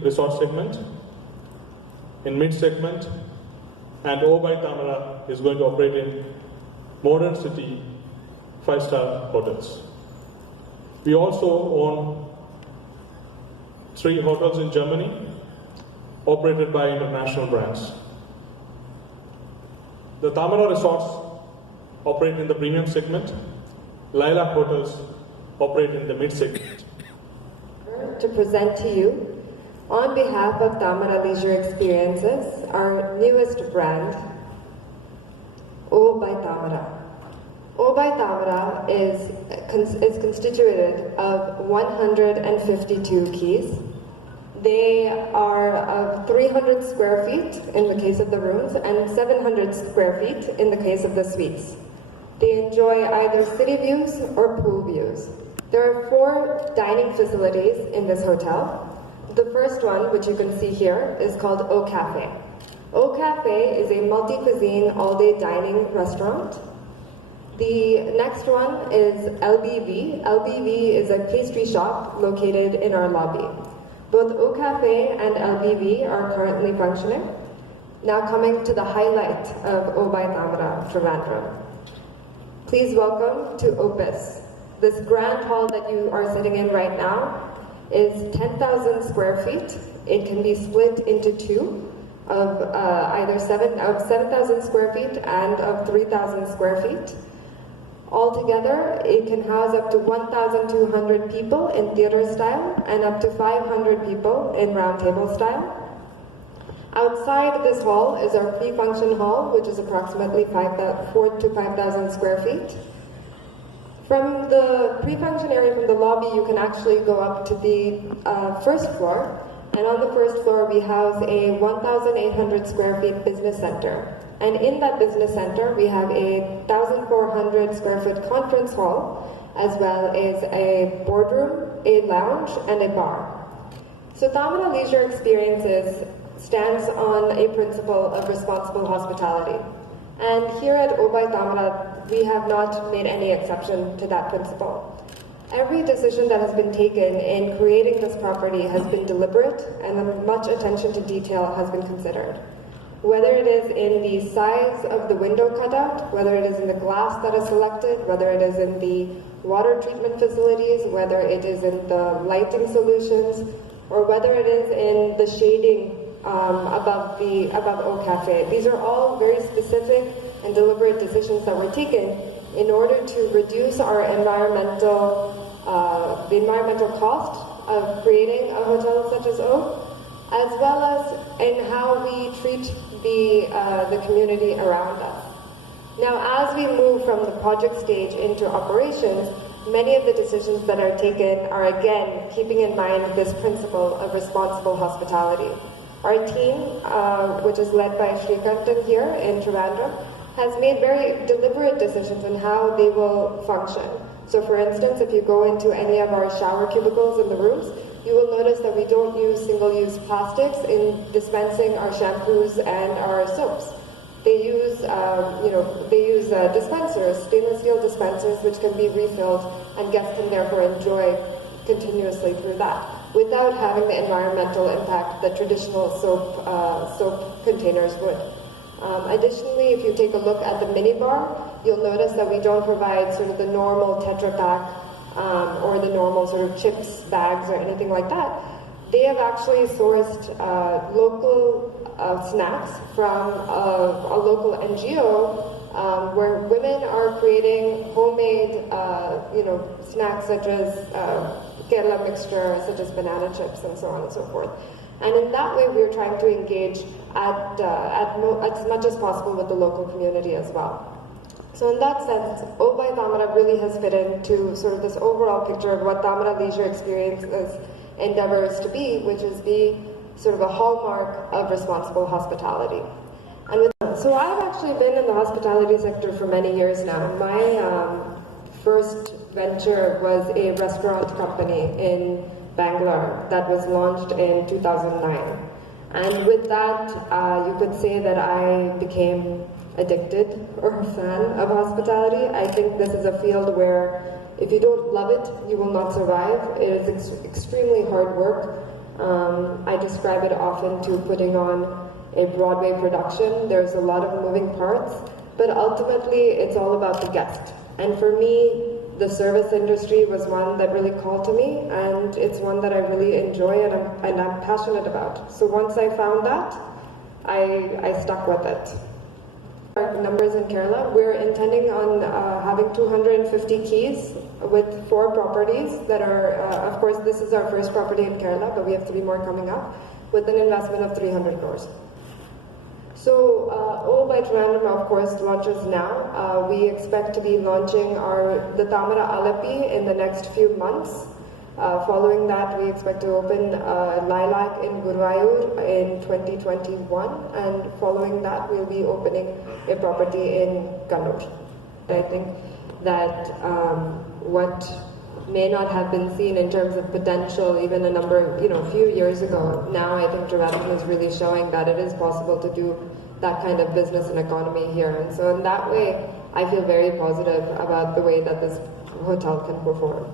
resort segment, in mid segment, and O by Tamara is going to operate in modern city 5-star hotels. We also own 3 hotels in Germany operated by international brands. The Tamara resorts operate in the premium segment. Lilac hotels operate in the mid segment. To present to you, on behalf of Tamara Leisure Experiences, our newest brand, O by Tamara. O by Tamara is constituted of 152 keys. They are of 300 square feet in the case of the rooms and 700 square feet in the case of the suites. They enjoy either city views or pool views. There are 4 dining facilities in this hotel. The first one, which you can see here, is called O Cafe. O Cafe is a multi-cuisine all-day dining restaurant. The next one is LBV. LBV is a pastry shop located in our lobby. Both O Cafe and LBV are currently functioning. Now coming to the highlight of O by Tamara Trivandrum. Please welcome to Opus. This grand hall that you are sitting in right now is 10,000 square feet. It can be split into 2 of either 7,000 square feet and of 3,000 square feet. Altogether, it can house up to 1,200 people in theater style and up to 500 people in round table style. Outside this hall is our pre-function hall, which is approximately 4,000 to 5,000 square feet. From the pre-function area, from the lobby, you can actually go up to the first floor. And on the first floor, we house a 1,800 square feet business center. And in that business center, we have a 1,400 square foot conference hall, as well as a boardroom, a lounge, and a bar. So Tamara Leisure Experiences stands on a principle of responsible hospitality. And here at O by Tamara, we have not made any exception to that principle. Every decision that has been taken in creating this property has been deliberate, and much attention to detail has been considered. Whether it is in the size of the window cutout, whether it is in the glass that is selected, whether it is in the water treatment facilities, whether it is in the lighting solutions, or whether it is in the shading above O Cafe. These are all very specific and deliberate decisions that were taken in order to reduce our the environmental cost of creating a hotel such as O, as well as in how we treat the community around us. Now, as we move from the project stage into operations, many of the decisions that are taken are again keeping in mind this principle of responsible hospitality. Our team, which is led by Srikantan here in Trivandrum, has made very deliberate decisions on how they will function. So for instance, if you go into any of our shower cubicles in the rooms, you will notice that we don't use single-use plastics in dispensing our shampoos and our soaps. They use, dispensers, stainless steel dispensers, which can be refilled, and guests can therefore enjoy continuously through that, without having the environmental impact that traditional soap containers would. Additionally, if you take a look at the minibar, you'll notice that we don't provide sort of the normal Tetra Pak or the normal sort of chips bags or anything like that. They have actually sourced local snacks from a local NGO where women are creating homemade, snacks such as Kerala mixture, such as banana chips, and so on and so forth. And in that way, we're trying to engage as much as possible with the local community as well. So in that sense, O by Tamara really has fit into sort of this overall picture of what Tamara Leisure Experiences endeavors to be, which is be sort of a hallmark of responsible hospitality. So I've actually been in the hospitality sector for many years now. My first venture was a restaurant company in Bangalore that was launched in 2009. And with that, you could say that I became addicted or a fan of hospitality. I think this is a field where if you don't love it, you will not survive. It is extremely hard work. I describe it often to putting on a Broadway production. There's a lot of moving parts, but ultimately it's all about the guest. And for me, the service industry was one that really called to me, and it's one that I really enjoy and I'm passionate about. So once I found that, I stuck with it. Our numbers in Kerala, we're intending on having 250 keys with 4 properties that are, of course, this is our first property in Kerala, but we have 3 more coming up, with an investment of 300 crores. So, O by Trivandrum, of course, launches now. We expect to be launching the Tamara Alapi in the next few months. Following that, we expect to open Lilac in Guruvayur in 2021, and following that, we'll be opening a property in Kannur. I think that what may not have been seen in terms of potential even a few years ago, now I think Trivandrum is really showing that it is possible to do that kind of business and economy here. And so in that way, I feel very positive about the way that this hotel can perform.